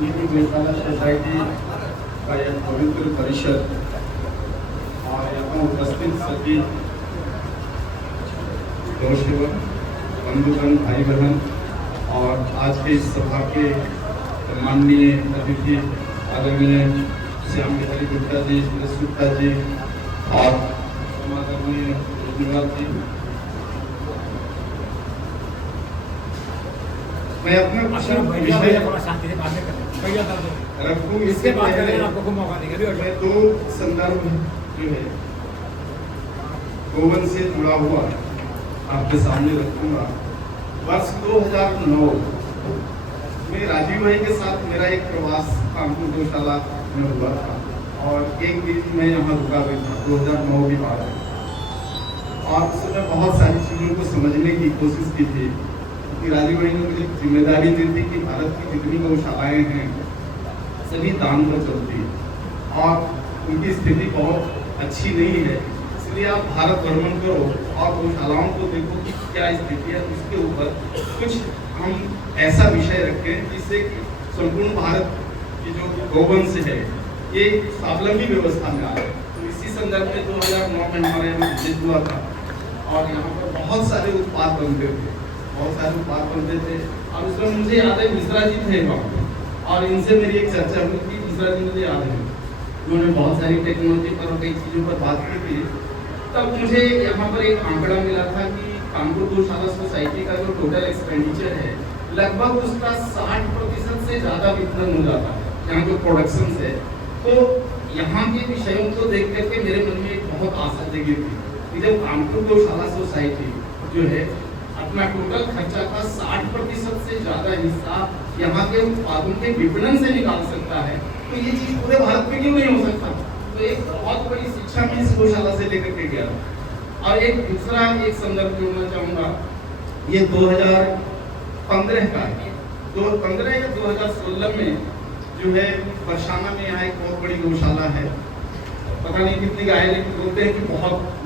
नीति गौशाला सोसाइटी का यह पवित्र परिषद और यहाँ उपस्थित सभी गौसेवक बंधुगण भाई बहन और आज के इस सभा के माननीय अतिथि आदरणीय श्याम बिहारी गुप्ता जी, सुरेश गुप्ता जी और आदरणीय रजनीवाल जी, मैं अपना विषय रखूँ इसके पहले आपको मौका देंगे। मैं दो संदर्भ जो है गोवन से जुड़ा हुआ आपके सामने रखूंगा। वर्ष 2009 में राजीव भाई के साथ मेरा एक प्रवास कानपुर गौशाला में हुआ था और एक दिन मैं यहाँ रुका भी था 2009 की बात है। और उस समय बहुत सारी चीज़ों को समझने की कोशिश की थी कि राजीव भाई ने मुझे जिम्मेदारी दी थी कि भारत की जितनी गौशालाएँ हैं सभी दान पर चलती है और उनकी स्थिति बहुत अच्छी नहीं है, इसलिए आप भारत भ्रमण करो और गौशालाओं को देखो कि क्या स्थिति है। उसके ऊपर कुछ हम ऐसा विषय रखें जिससे कि संपूर्ण भारत की जो गौवंश है ये स्वावलंबी व्यवस्था में आ रहे। तो इसी संदर्भ में 2009 में हमारे यहाँ विजिट हुआ था और यहाँ पर बहुत सारे उत्पाद बनते थे, और उसमें मुझे याद है मिश्रा जी थे वहाँ और इनसे मेरी एक चर्चा हुई थी। मिश्रा जी मुझे याद है उन्होंने बहुत सारी टेक्नोलॉजी पर और कई चीज़ों पर बात की थी। तब मुझे यहाँ पर एक आंकड़ा मिला था कि कानपुर गौशाला सोसाइटी का जो टोटल एक्सपेंडिचर है लगभग उसका 60% से ज़्यादा वितरण हो जाता है यहाँ जो प्रोडक्शन है। तो यहाँ के विषयों को देख करके मेरे मन में एक बहुत आशा जगी थी कि जब कानपुर गौशाला सोसाइटी जो है अपना टोटल खर्चा का 60% से ज़्यादा हिस्सा यहाँ के उत्पादों के विपणन से निकाल सकता है, तो ये चीज़ पूरे भारत में क्यों नहीं हो सकता। तो एक बहुत बड़ी शिक्षा मैं इस गौशाला से लेकर के गया। और एक दूसरा एक संदर्भ जोड़ना चाहूँगा, ये 2015 का है, 2015 या 2016 में जो है बरसाना में यहाँ एक बहुत बड़ी गौशाला है, पता नहीं कितनी गाय, लेकिन बोलते हैं कि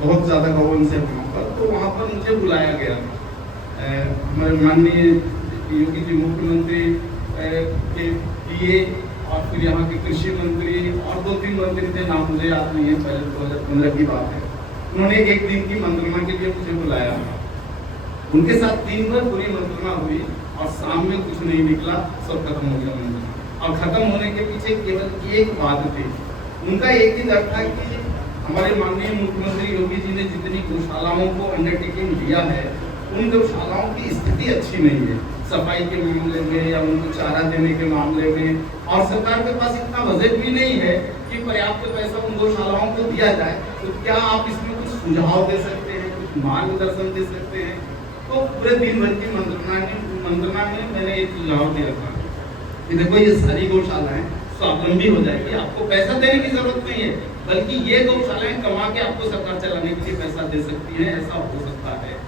बहुत ज़्यादा गौवंश है वहाँ पर। तो वहाँ पर मुझे बुलाया गया, हमारे माननीय योगी जी मुख्यमंत्री के पीए और फिर यहाँ के कृषि मंत्री और 2-3 मंत्री थे, नाम मुझे याद नहीं है, पहले 2015 की बात है। उन्होंने एक दिन की मंत्रणा के लिए मुझे बुलाया, उनके साथ 3 बार पूरी मंत्रणा हुई और शाम में कुछ नहीं निकला, सब खत्म हो गया मंत्रणा। और खत्म होने के पीछे केवल एक बात थी, उनका एक ही डर था कि हमारे माननीय मुख्यमंत्री योगी जी ने जितनी गौशालाओं को अंडरटेकिंग दिया है उन गौशालाओं की स्थिति अच्छी नहीं है, सफाई के मामले में या उनको चारा देने के मामले में, और सरकार के पास इतना बजट भी नहीं है कि पर्याप्त पैसा उन गौशालाओं को दिया जाए। तो क्या आप इसमें कुछ सुझाव दे सकते हैं, कुछ मार्गदर्शन दे सकते हैं। तो पूरे दिन भर की मंत्रणा में मैंने एक सुझाव दिया था कि देखो ये सारी गौशालाएं स्वावलंबी हो जाएगी, आपको पैसा देने की जरूरत नहीं है, बल्कि ये गौशालाएं कमा के आपको सरकार चलाने के लिए पैसा दे सकती है, ऐसा हो सकता है।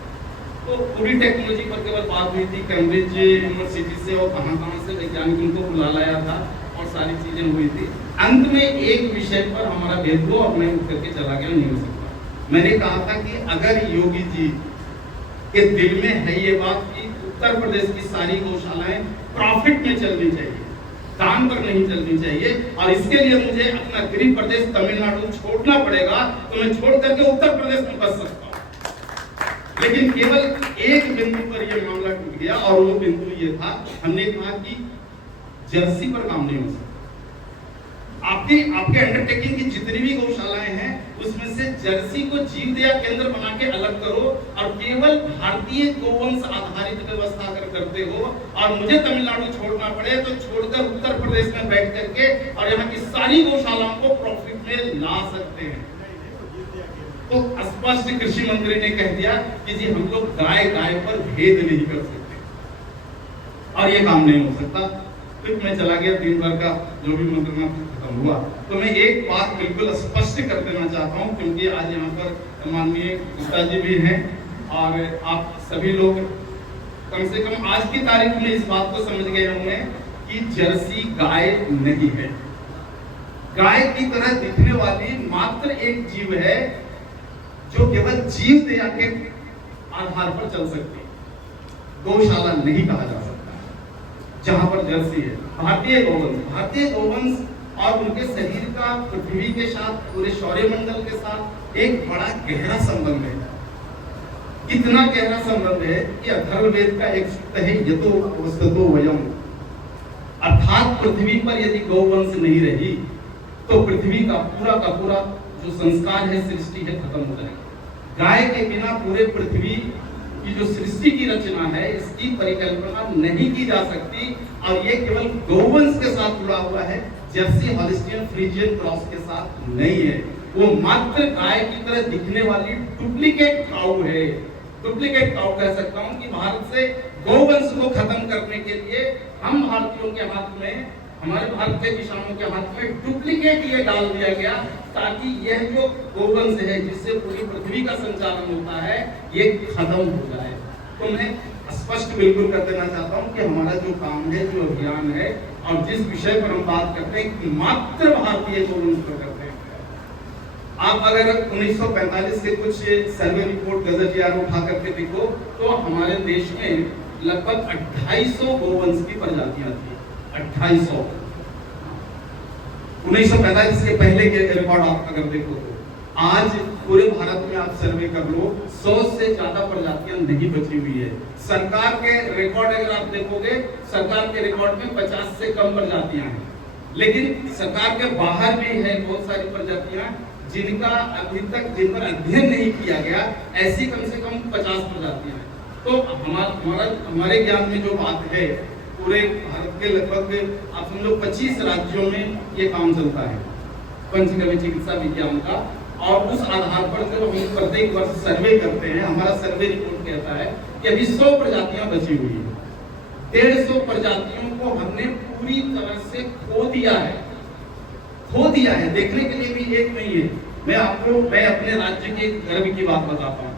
तो पूरी टेक्नोलॉजी पर केवल बात हुई थी, कैम्ब्रिज यूनिवर्सिटी से और कहाँ से वैज्ञानिकों को बुला लाया था और सारी चीजें हुई थी। अंत में एक विषय पर हमारा भेद हुआ और मैं उठ करके चला गया, नहीं हो सकता। मैंने कहा था कि अगर योगी जी के दिल में है ये बात कि उत्तर प्रदेश की सारी गौशालाएं प्रॉफिट में चलनी चाहिए, दान पर नहीं चलनी चाहिए, और इसके लिए मुझे अपना गृह प्रदेश तमिलनाडु छोड़ना पड़ेगा, तो मैं छोड़ करके उत्तर प्रदेश में बस सकता हूँ। लेकिन केवल एक बिंदु पर यह मामला टूट गया और वो बिंदु ये था, हमने कहा कि जर्सी पर काम नहीं हो सकता। आपके अंडरटेकिंग की जितनी भी गौशालाएं हैं उसमें से जर्सी को जीवदया केंद्र बना के अलग करो और केवल भारतीय गौवंश आधारित व्यवस्था अगर करते हो और मुझे तमिलनाडु छोड़ना पड़े तो छोड़कर उत्तर प्रदेश में बैठ करके और यहाँ की सारी गौशालाओं को प्रॉफिट में ला सकते हैं। तो स्पष्ट कृषि मंत्री ने कह दिया कि जी हम लोग गाय पर भेद नहीं कर सकते और ये काम नहीं हो सकता। फिर मैं चला गया, 3 बार का जो भी मंत्रणा खत्म हुआ। तो मैं एक बात बिल्कुल स्पष्ट कर देना चाहता हूँ, क्योंकि आज यहाँ पर माननीय गुप्ता जी भी हैं और आप सभी लोग कम से कम आज की तारीख में इस बात को समझ गए होंगे कि जर्सी गाय नहीं है। गाय की तरह दिखने वाली मात्र एक जीव है जो केवल जीव दया के आधार पर चल सकती है, गौशाला नहीं कहा जा सकता। जहां पर जर्सी है, भारतीय गौवंश और उनके शरीर का पृथ्वी के साथ, पूरे सौरमंडल के साथ एक बड़ा गहरा संबंध है। कितना गहरा संबंध है कि अथर्ववेद का एक सूक्त है, यतो वस्ततो वयम्, अर्थात पृथ्वी पर यदि गौवंश नहीं रही तो पृथ्वी का पूरा जो संस्कार है, सृष्टि है, खत्म हो जाएगी। गाय के बिना पूरे पृथ्वी की जो सृष्टि की रचना है, इसकी परिकल्पना नहीं की जा सकती। और ये केवल गौवंश के साथ जुड़ा हुआ है, जर्सी हॉलिस्टियन फ्रीजियन क्रॉस के साथ नहीं है। वो मात्र गाय की तरह दिखने वाली डुप्लीकेट काऊ है। डुप्लीकेट काऊ कह सकता हूं कि भारत से गौवंश को खत्म करने के लिए हम भारतीयों के हाथ में, हमारे भारत के किसानों के हाथ में डुप्लीकेट ये डाल दिया गया, ताकि यह जो गौवंश है जिससे पूरी पृथ्वी का संचालन होता है, ये खत्म हो जाए। तो मैं स्पष्ट बिल्कुल कर देना चाहता हूं कि हमारा जो काम है, जो अभियान है और जिस विषय पर हम बात करते हैं, मात्र भारतीय गौवंश पर करते हैं। आप अगर 1945 से कुछ सर्वे रिपोर्ट गजटियार उठा करके देखो तो हमारे देश में लगभग 2800 गौवंश की प्रजातियां थी। 2800। 1945 के पहले के रिकॉर्ड आप अगर देखो तो आज पूरे भारत में आप सर्वे कर लो, 100 से ज्यादा प्रजातियां नहीं बची हुई है। सरकार के रिकॉर्ड अगर आप देखोगे, सरकार के रिकॉर्ड में 50 से कम प्रजातियां हैं, लेकिन सरकार के बाहर भी है बहुत सारी प्रजातियां जिनका अभी तक, जिन पर अध्ययन नहीं किया गया, ऐसी कम से कम 50 प्रजातियां हैं। तो हमारे ज्ञान में जो बात है, पूरे भारत के लगभग आप समझो 25 राज्यों में ये काम चलता है पंचगव्य चिकित्सा विज्ञान का। और उस आधार पर जब हम प्रत्येक वर्ष सर्वे करते हैं, हमारा सर्वे रिपोर्ट कहता है कि अभी 100 प्रजातियां बची हुई है। 150 प्रजातियों को हमने पूरी तरह से खो दिया है। देखने के लिए भी एक नहीं है। मैं अपने राज्य के गर्व की बात बताता हूँ।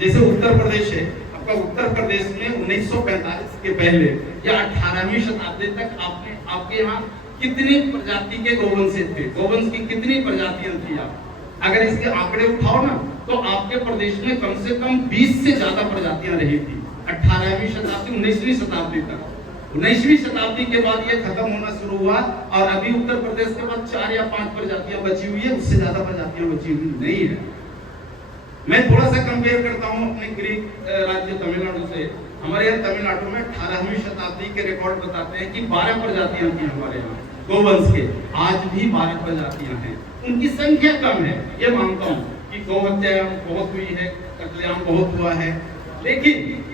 जैसे उत्तर प्रदेश है, आपका उत्तर प्रदेश में 1945 के पहले या 18वीं शताब्दी तक आपके यहाँ कितनी प्रजाति के गौवंश थे? गौवंश की कितनी प्रजातियां थी? आप अगर इसके आंकड़े उठाओ ना, तो आपके प्रदेश में कम से कम 20 से ज्यादा प्रजातियां रही थी 18वीं शताब्दी 19वीं शताब्दी तक। 19वीं शताब्दी के बाद ये खत्म होना शुरू हुआ और अभी उत्तर प्रदेश के बाद 4 या 5 प्रजातियां बची हुई है, उससे ज्यादा प्रजातियां बची हुई नहीं है। मैं थोड़ा सा कंपेयर करता हूं अपने गृह राज्य तमिलनाडु से। हमारे यहाँ तमिलनाडु में 18वीं शताब्दी के रिकॉर्ड बताते हैं कि 12 प्रजातियां थी हमारे यहाँ गौवंश के। आज भी 12 प्रजातियां हैं। उनकी संख्या कम है, ये मानता हूँ कि गौ हत्या बहुत हुई है, कत्लेआम बहुत हुआ है, लेकिन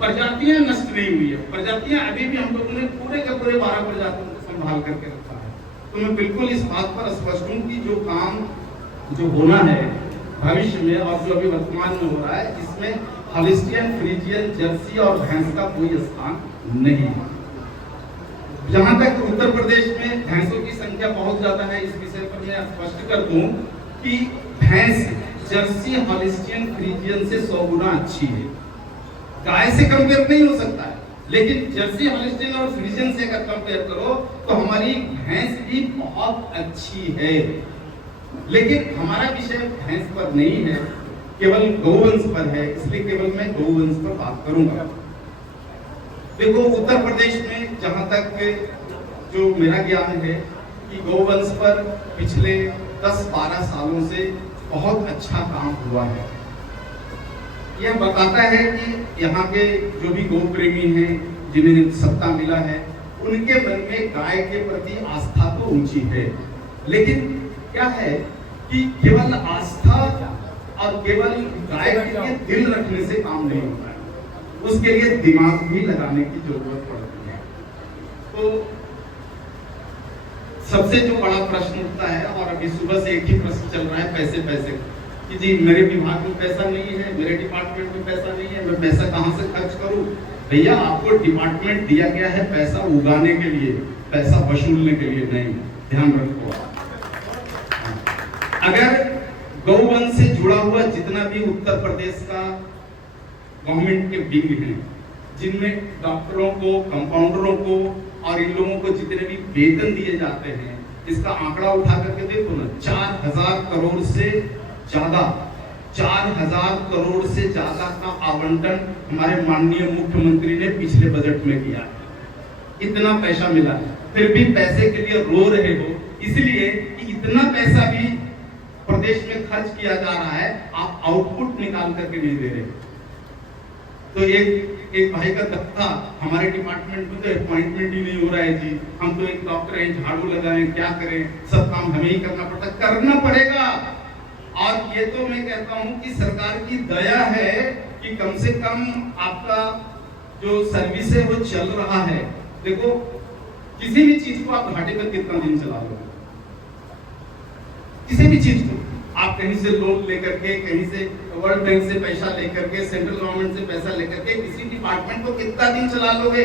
प्रजातियां नष्ट नहीं हुई है। प्रजातियां अभी भी हम लोगों ने पूरे के पूरे 12 प्रजातियों को संभाल करके रखा है। तो मैं बिल्कुल इस बात पर स्पष्ट हूँ कि जो काम जो होना है भविष्य में और जो अभी वर्तमान में हो रहा है, इसमें हॉलिस्टियन, फ्रीजियन, जर्सी और भैंस का कोई स्थान नहीं है। जहां तक उत्तर प्रदेश में भैंसों की संख्या बहुत ज्यादा है, इस विषय पर मैं स्पष्ट कर दूं कि भैंस जर्सी, हॉलिस्टियन, फ्रीजियन से 100 गुना अच्छी है। गाय से कंपेयर नहीं हो सकता है, लेकिन जर्सी, हॉलिस्टियन और फ्रीजियन से अगर कंपेयर करो तो हमारी भैंस भी बहुत अच्छी है। लेकिन हमारा विषय भैंस पर नहीं है, केवल गौवंश पर है, इसलिए केवल मैं गौवंश पर बात करूंगा। देखो उत्तर प्रदेश में जहां तक जो मेरा ज्ञान है कि गौवंश पर पिछले 10-12 सालों से बहुत अच्छा काम हुआ है। यह बताता है कि यहाँ के जो भी गौ प्रेमी हैं, जिन्हें सत्ता मिला है, उनके मन में गाय के प्रति आस्था तो ऊंची है, लेकिन क्या है कि केवल आस्था और केवल गाय के लिए दिल रखने से काम नहीं होता है, उसके लिए दिमाग भी लगाने की जरूरत पड़ती है। तो सबसे जो बड़ा प्रश्न उठता है, और अभी सुबह से एक ही प्रश्न चल रहा है, पैसे कि जी मेरे विभाग में पैसा नहीं है, मेरे डिपार्टमेंट में पैसा नहीं है, मैं पैसा कहां से खर्च करूं? भैया आपको डिपार्टमेंट दिया गया है पैसा उगाने के लिए, पैसा वसूलने के लिए नहीं, ध्यान रखो। अगर गौवंश से जुड़ा हुआ जितना भी उत्तर प्रदेश का गवर्नमेंट के विंग हैं, जिनमें डॉक्टरों को, कंपाउंडरों को और इन लोगों को जितने भी वेतन दिए जाते हैं, इसका आंकड़ा उठा करके देखो ना, 4000 करोड़ से ज्यादा, 4000 करोड़ से ज्यादा का आवंटन हमारे माननीय मुख्यमंत्री ने पिछले बजट में किया है। इतना पैसा मिला, फिर भी पैसे के लिए रो रहे हो, इसलिए कि इतना पैसा भी प्रदेश में खर्च किया जा रहा है, आप आउटपुट निकाल करके नहीं दे रहे। तो एक भाई का दफ्ता, हमारे डिपार्टमेंट में तो अपॉइंटमेंट ही नहीं हो रहा है जी, हम तो एक डॉक्टर हैं, झाड़ू लगाएं, क्या करें, सब काम हमें ही करना पड़ेगा। और ये तो मैं कहता हूं कि सरकार की दया है कि कम से कम आपका जो सर्विस है वो चल रहा है। देखो किसी भी चीज को आप घाटे पर कितना दिन चला लोगे, किसी भी चीज को आप कहीं से लोन लेकर के, कहीं से वर्ल्ड बैंक से पैसा लेकर के, सेंट्रल गवर्नमेंट से पैसा लेकर के किसी डिपार्टमेंट को कितना दिन चला लोगे?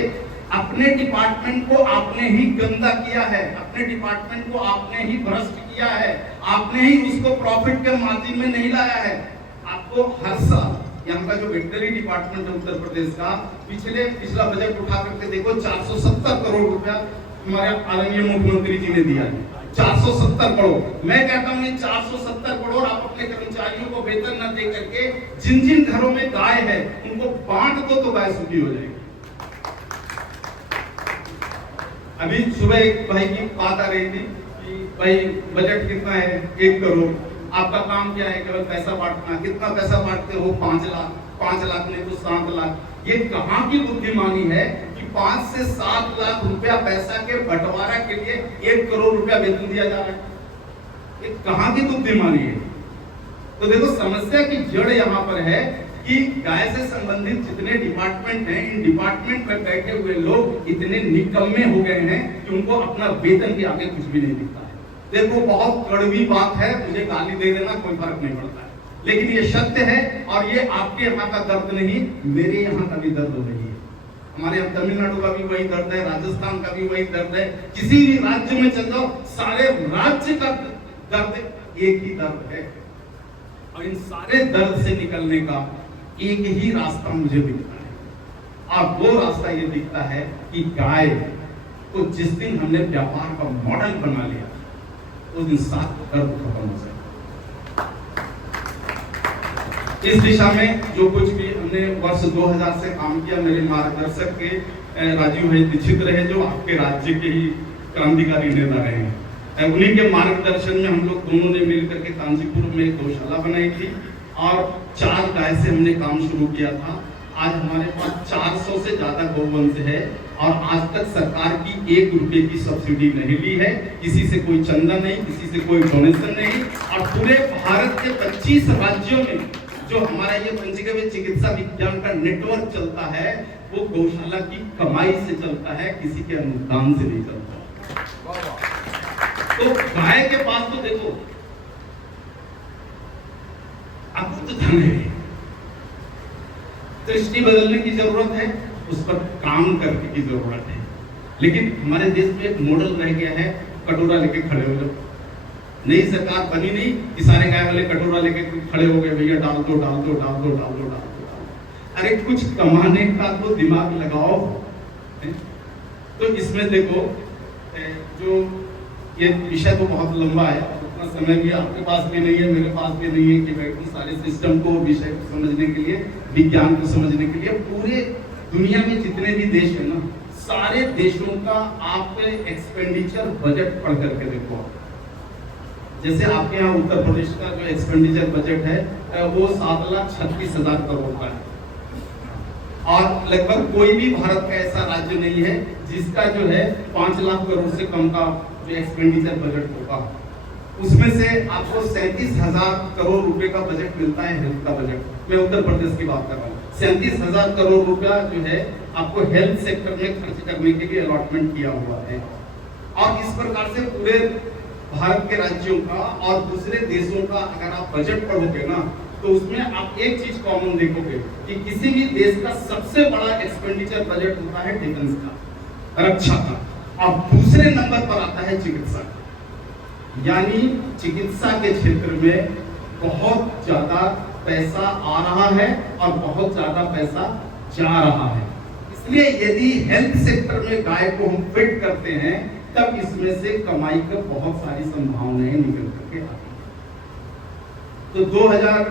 अपने डिपार्टमेंट को आपने ही गंदा किया है, अपने डिपार्टमेंट को आपने ही भ्रष्ट किया है, आपने ही उसको प्रॉफिट के मार्जिन में नहीं लाया है। आपको हर साल यहाँ का जो वेटनरी डिपार्टमेंट है उत्तर प्रदेश का, पिछला बजट उठा करके देखो, 470 करोड़ रुपया हमारे आदरणीय मुख्यमंत्री जी ने दिया है। 470 करोड़। मैं कहता हूँ 470 करोड़ आप अपने कर्मचारियों को वेतन न दे करके जिन जिन घरों में गाय है उनको बांट दो तो गाय सुखी हो जाएगी। अभी सुबह एक भाई की बात आ रही थी कि भाई बजट कितना है, 1 करोड़, आपका काम क्या है? केवल पैसा बांटना। कितना पैसा बांटते हो? 5 लाख, 5 लाख नहीं तो 7 लाख। ये कहाँ की बुद्धिमानी है कि 5 से 7 लाख रुपया पैसा के बंटवारा के लिए 1 करोड़ रुपया वेतन दिया जा रहा है? ये कहाँ की बुद्धिमानी है? तो देखो समस्या की जड़ यहाँ पर है कि गाय से संबंधित जितने डिपार्टमेंट हैं, इन डिपार्टमेंट में बैठे हुए लोग इतने निकम्मे हो गए हैं कि उनको अपना वेतन के आगे कुछ भी नहीं दिखता है। देखो बहुत कड़वी बात है, मुझे गाली दे देना कोई फर्क नहीं पड़ता है, लेकिन ये सत्य है। और ये आपके यहाँ का दर्द नहीं, मेरे यहाँ का भी दर्द हो रही है। हमारे यहाँ तमिलनाडु का भी वही दर्द है, राजस्थान का भी वही दर्द है, किसी भी राज्य में चल जाओ, सारे राज्य का दर्द एक ही दर्द है। और इन सारे दर्द से निकलने का एक ही रास्ता मुझे दिखता है, और वो रास्ता ये दिखता है कि गाय को जिस दिन हमने व्यापार का मॉडल बना लिया, उस दिन सारा दर्द खत्म हो जाए। इस दिशा में जो कुछ भी हमने वर्ष 2000 से काम किया, मेरे मार्गदर्शक के राजीव भाई दीक्षित रहे, जो आपके राज्य के ही क्रांतिकारी नेता रहे हैं। उन्हीं के मार्गदर्शन में हम लोग दोनों ने मिलकर के कांचीपुर में एक गौशाला बनाई थी और 4 गाय से हमने काम शुरू किया था। आज हमारे पास 400 से ज्यादा गौवंश है और आज तक सरकार की 1 रुपए की सब्सिडी नहीं ली है, किसी से कोई चंदा नहीं, किसी से कोई डोनेशन नहीं। और पूरे भारत के 25 राज्यों में जो हमारा ये पंचगव्य चिकित्सा विज्ञान का नेटवर्क चलता है, वो गौशाला की कमाई से चलता है, किसी के अनुदान से नहीं चलता। तो गाय के पास तो देखो आपको तो धन है, दृष्टि बदलने की जरूरत है, उस पर काम करने की जरूरत है। लेकिन हमारे देश में एक मॉडल रह गया है, कटोरा लेके खड़े हो जाओ। नई सरकार बनी नहीं कि सारे गाय वाले कटोरा लेके खड़े हो गए, भैया डाल दो डाल दो डाल दो डाल दो डाल दो। अरे कुछ कमाने का तो दिमाग लगाओ। तो इसमें देखो जो ये विषय तो बहुत लंबा है, उतना समय भी आपके पास भी नहीं है, मेरे पास भी नहीं है कि बैठूं सारे सिस्टम को, विषय को समझने के लिए, विज्ञान को समझने के लिए। पूरे दुनिया में जितने भी देश है ना, सारे देशों का आप एक्सपेंडिचर बजट पढ़ करके देखो। जैसे आपके यहाँ उत्तर प्रदेश का जो एक्सपेंडिचर बजट है वो 7,36,000 करोड़ का है, और लगभग कोई भी भारत का ऐसा राज्य नहीं है जिसका जो है 5 लाख करोड़ से कम का जो एक्सपेंडिचर बजट होगा। उसमें से आपको 37,000 करोड़ रुपए का बजट मिलता है हेल्थ का बजट। मैं उत्तर प्रदेश की बात कर रहा हूँ। 37,000 करोड़ रुपया जो है आपको हेल्थ सेक्टर में खर्च करने के लिए अलॉटमेंट किया हुआ है। और इस प्रकार से पूरे भारत के राज्यों का और दूसरे देशों का अगर आप बजट पढ़ोगे ना, तो उसमें आप एक चीज कॉमन देखोगे कि किसी भी देश का सबसे बड़ा एक्सपेंडिचर बजट होता है डिफेंस का, रक्षा का, और दूसरे नंबर पर आता है चिकित्सा। यानी चिकित्सा के क्षेत्र में बहुत ज्यादा पैसा आ रहा है और बहुत ज्यादा पैसा जा रहा है। इसलिए यदि हेल्थ सेक्टर में गाय को हम फिट करते हैं, तब इसमें से कमाई का बहुत सारी संभावनाएं निकल करके आती हैं। तो 2000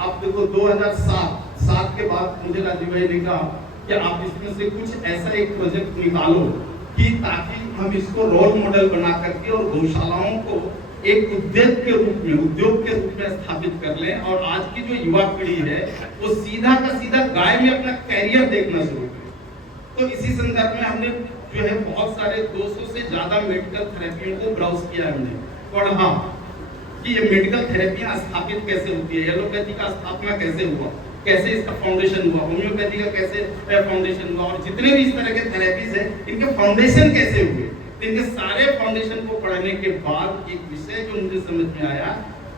आप देखो 2007 के बाद मुझे राजीव भाई ने कहा कि आप इसमें से कुछ ऐसा एक प्रोजेक्ट निकालो कि ताकि हम इसको रोल मॉडल बना करके और गौशालाओं को एक उद्योग के रूप में स्थापित कर लें, और आज की जो युवा पीढ़ी है वो सीधा का सीधा गाय में अपना कैरियर देखना शुरू करे। तो इसी संदर्भ में हमने जो है बहुत सारे 200 से ज्यादा मेडिकल थेरेपियों को ब्राउज किया, हमने पढ़ा कि ये मेडिकल थेरेपियां स्थापित कैसे होती है, एलोपैथी का स्थापना कैसे हुआ, कैसे इसका फाउंडेशन हुआ, होम्योपैथी का कैसे फाउंडेशन हुआ, और जितने भी इस तरह के थेरेपीज है इनके फाउंडेशन कैसे हुए। इनके सारे फाउंडेशन को पढ़ने के बाद एक विषय जो मुझे समझ में आया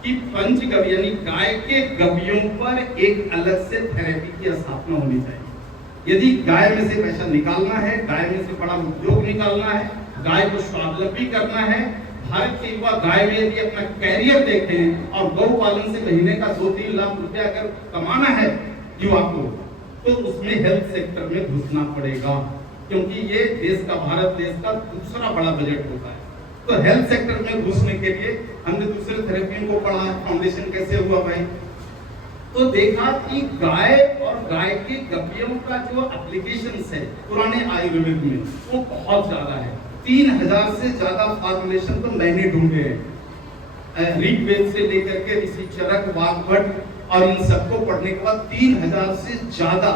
कि पंचगव्य यानी गाय के गव्यों पर एक अलग से थेरेपी की स्थापना होनी चाहिए। यदि गाय में से पैसा निकालना है, गाय में से बड़ा उद्योग निकालना है, गाय को स्वावलंबी करना है, भारत के युवा गाय में यदि अपना कैरियर देखें और गौ पालन से महीने का 2-3 लाख रुपया अगर कमाना है युवा को, तो उसमें हेल्थ सेक्टर में घुसना पड़ेगा, क्योंकि ये देश का, भारत देश का दूसरा बड़ा बजट होता है। तो हेल्थ सेक्टर में घुसने के लिए हमने दूसरे थेरेपियों को पढ़ा, फाउंडेशन कैसे हुआ भाई, तो देखा कि गाय और गाय के गव्यों का जो एप्लीकेशंस है पुराने आयुर्वेद में वो बहुत ज्यादा है। 3000 से ज्यादा फॉर्मुलेशन तो मैंने ढूंढे हैं, ऋग्वेद से लेकर के ऋषि चरक, वाग्भट और इन सबको पढ़ने के बाद 3000 से ज्यादा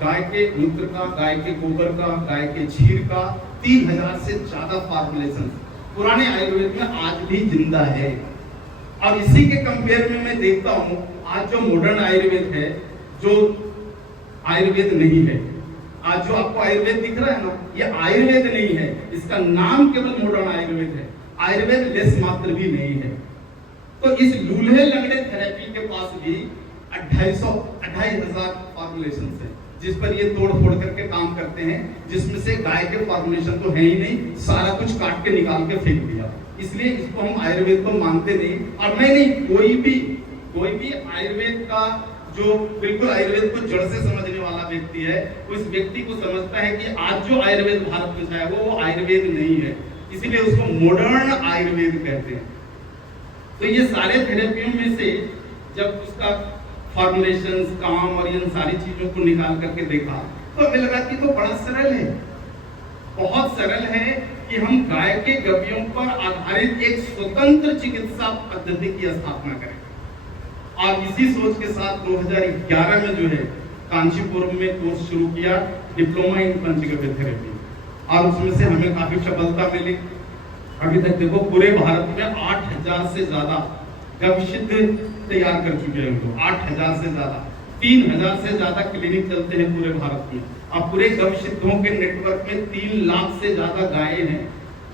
गाय के मूत्र का, गाय के गोबर का, गाय के क्षीर का 3000 से ज्यादा फॉर्मुलेशन पुराने आयुर्वेद में आज भी जिंदा है। और इसी के कंपेयर में मैं देखता हूँ आज जो मॉडर्न आयुर्वेद है, जो आयुर्वेद नहीं है, आज जो आपको आयुर्वेद दिख रहा है ना, ये आयुर्वेद नहीं है, इसका नाम केवल मॉडर्न आयुर्वेद है, आयुर्वेद लेस मात्र भी नहीं है। तो इस लूल्हे लंगड़े थेरेपी के पास भी 2500 फॉर्मुलेशन है, जिस पर ये तोड़ फोड़ करके काम करते हैं, जिसमें से गाय के फॉर्मुलेशन तो है ही नहीं, सारा कुछ काट के निकाल के फेंक दिया। इसलिए इसको हम आयुर्वेद को मानते नहीं। और मैं नहीं, कोई भी आयुर्वेद का जो बिल्कुल आयुर्वेद को जड़ से समझने वाला व्यक्ति है, उस व्यक्ति को समझता है कि आज जो आयुर्वेद भारत में छाया वो आयुर्वेद नहीं है, इसीलिए उसको मॉडर्न आयुर्वेद कहते हैं। तो ये सारे थेरेपियों में से जब उसका फॉर्मुलेशंस, काम और इन सारी चीजों को निकाल करके देखा तो हमें लगा कि तो बड़ा सरल है, बहुत सरल है कि हम गाय के गव्यों पर आधारित एक स्वतंत्र चिकित्सा पद्धति की स्थापना करें। और इसी सोच के साथ 2011 में जो है कांचीपुरम में कोर्स शुरू किया, डिप्लोमा इन पंचगव्य थेरेपी, और उसमें से हमें काफी सफलता मिली। अभी तक देखो पूरे भारत में 8000 से ज्यादा गव्यसिद्ध तैयार कर चुके हैं लोग, 8000 से ज्यादा, 3000 से ज्यादा क्लिनिक चलते हैं पूरे भारत में। अब पूरे गव्यसिद्धों के नेटवर्क में 3 लाख से ज्यादा गायें हैं,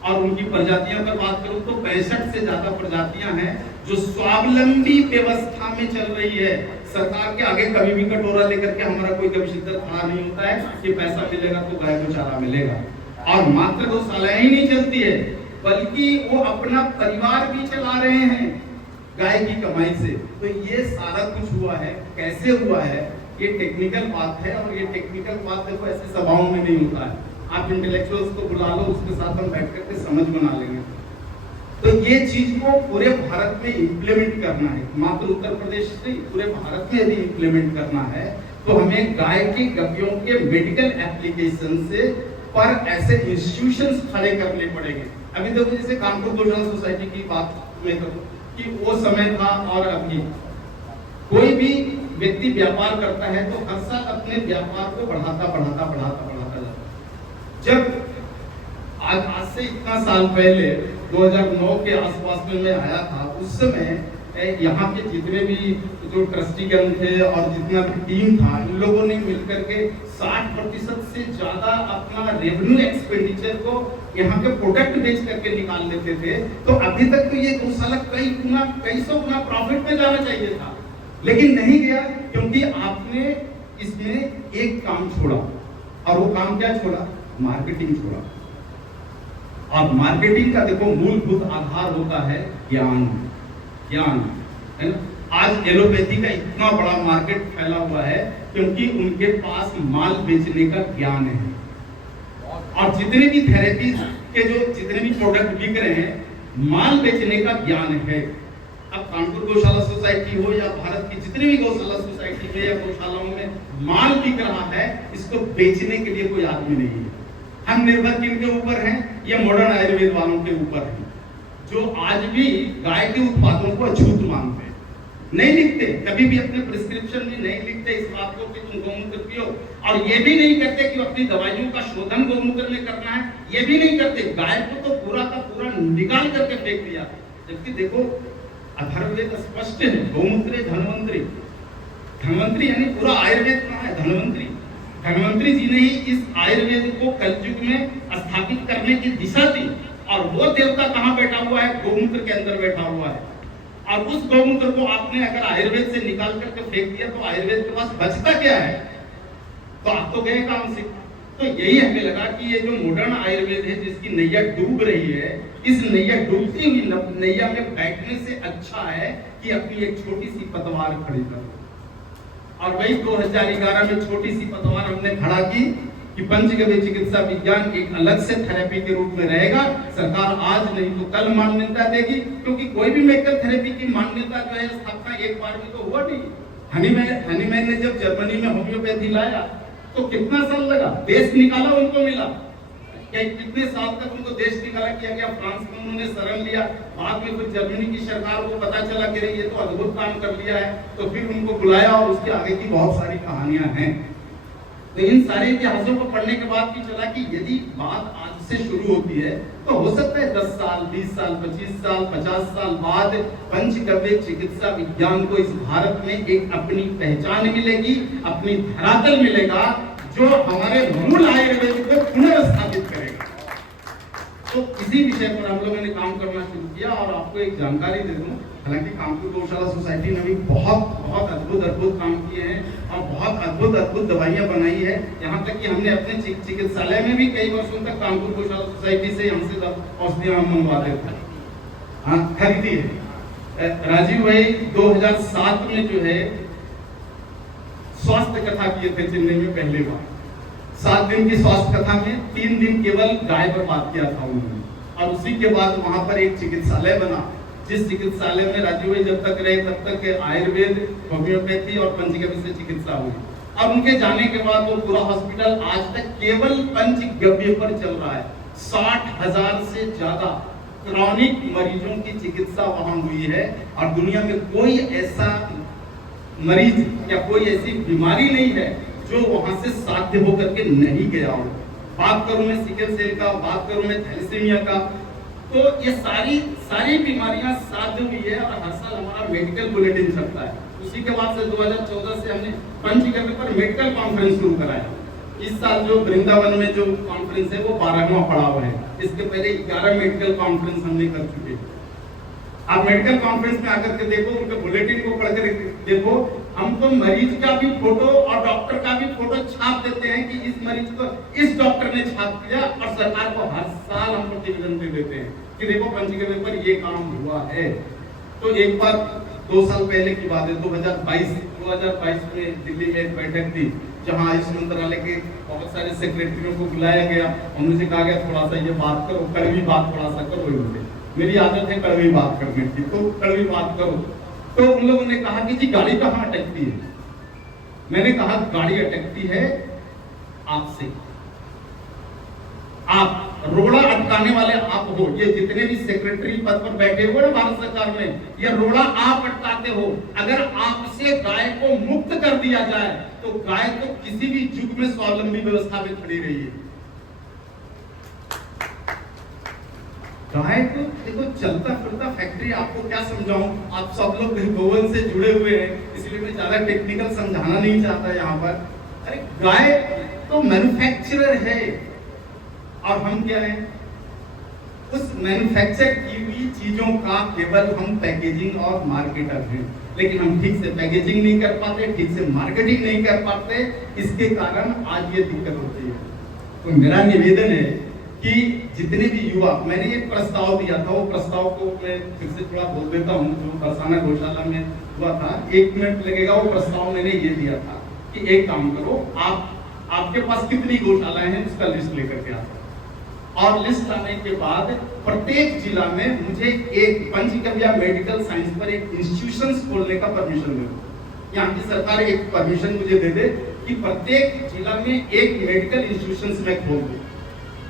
और उनकी प्रजातियों पर बात करूं तो 65 से ज्यादा प्रजातियां हैं जो स्वावलंबी व्यवस्था में चल रही है। सरकार के आगे कभी भी कटोरा लेकर के हमारा कोई गव्यसिद्ध खड़ा नहीं होता है कि पैसा मिलेगा तो गाय को चारा मिलेगा। और मात्र गौशालाएं ही नहीं चलती है, बल्कि वो अपना परिवार भी चला रहे हैं गाय की कमाई से। तो ये सारा कुछ हुआ है, कैसे हुआ है, ये टेक्निकल बात है, और ये टेक्निकल बात देखो ऐसे सभाओं में नहीं होता है। आप इंटेलेक्चुअल्स को बुला लो, उसके साथ हम बैठ करके समझ बना लेंगे। तो ये चीज को पूरे भारत में इम्प्लीमेंट करना है, मात्र उत्तर प्रदेश से पूरे भारत में यदि इम्प्लीमेंट करना है तो हमें गाय के गव्यों के मेडिकल एप्लीकेशन से पर ऐसे इंस्टीट्यूशंस खड़े करने पड़ेंगे। अभी देखो जैसे कानपुर गौशाला सोसाइटी की बात में करूं कि वो समय था और अभी कोई भी व्यक्ति व्यापार करता है तो हर साल अपने व्यापार को बढ़ाता जाता। जब आज से इतना साल पहले 2009 के आसपास में मैं आया था, उस समय यहाँ के जितने भी जो ट्रस्टीगण थे और जितना भी टीम था, इन लोगों ने मिलकर के 60% से ज्यादा अपना रेवेन्यू एक्सपेंडिचर को यहाँ के प्रोडक्ट बेच करके निकाल लेते थे। तो अभी तक तो ये गौशाला कई सौ गुना प्रॉफिट में जाना चाहिए था, लेकिन नहीं गया, क्योंकि आपने इसमें एक काम छोड़ा। और वो काम क्या छोड़ा? मार्केटिंग छोड़ा। और मार्केटिंग का देखो मूलभूत आधार होता है ज्ञान है ना। आज एलोपैथी का इतना बड़ा मार्केट फैला हुआ है क्योंकि उनके पास माल बेचने का ज्ञान है, और जितने भी थेरेपी के जो जितने भी प्रोडक्ट बिक रहे हैं, माल बेचने का ज्ञान है। अब कानपुर गौशाला सोसाइटी हो या भारत की जितनी भी गौशाला सोसाइटी में या गौशालाओं में माल बिक रहा है, इसको बेचने के लिए कोई आदमी नहीं है। हम निर्भर किनके ऊपर हैं? ये मॉडर्न आयुर्वेद वालों के ऊपर हैं, जो आज भी गाय के उत्पादों को अछूत मानते हैं। नहीं लिखते, कभी भी अपने प्रिस्क्रिप्शन में नहीं लिखते इस बात को कि तुम गौमूत्र पियो, और ये भी नहीं करते कि अपनी दवाइयों का शोधन गौमूत्र में करना है, ये भी नहीं करते। गाय को तो पूरा का पूरा निकाल करके फेंक दिया। जबकि देखो अथर्ववेद स्पष्ट है, गौमूत्र धन्वंतरी, धन्वंतरी यानी पूरा आयुर्वेद कहाँ है? धन्वंतरी, धन्वंतरी जी ने ही इस आयुर्वेद को कलयुग में स्थापित करने की दिशा दी। और वो देवता कहाँ बैठा हुआ है? गौमूत्र के अंदर बैठा हुआ है। और उस गौमूत्र को आपने अगर आयुर्वेद से निकाल करके फेंक दिया तो आयुर्वेद के पास बचता क्या है? तो आप तो गए काम से। तो यही हमें लगा कि ये जो मॉडर्न आयुर्वेद है जिसकी नैया डूब रही है, इस नैया डूबती हुई नैया में बैठने से अच्छा है कि अपनी एक छोटी सी पतवार खड़ी करो। और वही 2011 में छोटी सी पतवार हमने खड़ा की कि पंचगव्य चिकित्सा विज्ञान एक अलग से थेरेपी के रूप में रहेगा। सरकार आज नहीं तो कल मान्यता देगी, क्योंकि कोई भी मेडिकल थेरेपी की मान्यता जो है स्थापना एक बार में तो हुआ नहीं। हनीमैन ने जब जर्मनी में होम्योपैथी लाया तो कितना साल लगा? देश निकाला उनको मिला, कितने साल तक उनको देश निकाला किया गया, फ्रांस में उन्होंने शरण लिया। बाद में फिर जर्मनी की सरकार को पता चला कि ये तो अद्भुत काम कर लिया है, तो फिर उनको बुलाया और उसके आगे की बहुत सारी कहानियां हैं। तो इन सारे इतिहासों को पढ़ने के बाद भी चला कि यदि बात आज से शुरू होती है तो हो सकता है 10 साल, 20 साल, 25 साल, 50 साल बाद पंचगव्य चिकित्सा विज्ञान को इस भारत में एक अपनी पहचान मिलेगी, अपनी धरातल मिलेगा, जो हमारे मूल आयुर्वेद को पुनर्स्थापित करेगा। तो इसी विषय पर हम लोगों ने काम करना शुरू किया। और आपको एक जानकारी दे दूं, हालांकि कानपुर गौशाला सोसाइटी ने भी बहुत अद्भुत काम किए हैं और बहुत अद्भुत दवाइयां बनाई है। यहाँ तक कि हमने अपने चिकित्सालय में भी कई वर्षों तक कानपुर गौशाला सोसाइटी से हमसे औषधियां हम मंगवाते थे, खरीदी है। राजीव भाई 2007 में जो है स्वास्थ्य कथा किए थे चेन्नई में पहली बार। 7 दिन की स्वास्थ्य कथा में 3 दिन केवल गाय पर बात किया था उन्होंने, और उसी के बाद वहां पर एक चिकित्सालय बना, जिस चिकित्सालय में राजीव भाई जब तक रहे तब तक आयुर्वेद, होम्योपैथी और पंचगव्य से चिकित्सा हुई। और उनके जाने के बाद वो पूरा हॉस्पिटल आज तक केवल पंचगव्य पर चल रहा है। 60,000 से ज्यादा क्रॉनिक मरीजों की चिकित्सा वहां हुई है, और दुनिया में कोई ऐसा मरीज या कोई ऐसी बीमारी नहीं है जो वहां से साध्य होकर के नहीं गया हो। बात करूं मैं सिकल सेल का, बात करूं मैं थैलेसीमिया का, तो ये सारी बीमारियां साध्य हुई है। और हर साल हमारा मेडिकल बुलेटिन छपता है। उसी के बाद से 2014 से हमने पंचगव्य पर मेडिकल कॉन्फ्रेंस शुरू कराया। इस साल जो वृंदावन में जो कॉन्फ्रेंस है वो 12वां पड़ा हुआ है। इसके पहले 11 मेडिकल कॉन्फ्रेंस हमने कर चुके। आप मेडिकल कॉन्फ्रेंस में आकर के देखो, उनके बुलेटिन को पढ़कर देखो, हम तो मरीज का भी फोटो और डॉक्टर का भी फोटो छाप देते हैं कि इस मरीज को इस डॉक्टर ने छाप दिया, और सरकार को हर साल हम प्रतिवेदन दे देते हैं कि देखो पंचगव्य पर ये काम हुआ है। तो एक बार 2 साल पहले की बात है, 2022 में दिल्ली में एक बैठक थी जहां आयुष मंत्रालय के बहुत सारे सेक्रेटरियों को बुलाया गया। उनसे कहा गया थोड़ा सा ये बात करो, कड़वी बात थोड़ा सा करो। इनसे मेरी आदत है कड़वी बात करने की, तो कड़वी बात करो। तो उन लोगों ने कहा कि जी गाड़ी कहाँ अटकती है? मैंने कहा गाड़ी अटकती है आपसे। आप रोड़ा अटकाने वाले आप हो। ये जितने भी सेक्रेटरी पद पर बैठे हुए ना भारत सरकार में, ये रोड़ा आप अटकाते हो। अगर आपसे गाय को मुक्त कर दिया जाए तो गाय तो किसी भी युग में स्वावलंबी व्यवस्था में खड़ी रही है। गाय तो देखो चलता फिरता फैक्ट्री, आपको क्या समझाऊं, आप सब लोग गोवन से जुड़े हुए हैं, इसलिए मैं ज्यादा टेक्निकल समझाना नहीं चाहता यहाँ पर। अरे गाय तो मैन्युफैक्चरर है, और हम क्या है? उस मैन्युफैक्चर की हुई चीजों का केवल हम पैकेजिंग और मार्केटर हैं, लेकिन हम ठीक से पैकेजिंग नहीं कर पाते, ठीक से मार्केटिंग नहीं कर पाते। इसके कारण आज ये दिक्कत होती है। तो मेरा निवेदन है कि जितने भी युवा, मैंने एक प्रस्ताव दिया था, वो प्रस्ताव को मैं फिर से थोड़ा बोल देता हूँ, जो बरसाना गौशाला में हुआ था। 1 मिनट लगेगा। वो प्रस्ताव मैंने ये दिया था कि एक काम करो, आपके पास कितनी गौशालाएं हैं उसका लिस्ट लेकर के आओ, और लिस्ट आने के बाद प्रत्येक जिला में मुझे एक पंचगव्य मेडिकल साइंस पर एक इंस्टीट्यूशन खोलने का परमिशन दे दो। यहाँ की सरकार एक परमिशन मुझे दे दे कि प्रत्येक जिला में एक मेडिकल इंस्टीट्यूशन मैं खोल दूं।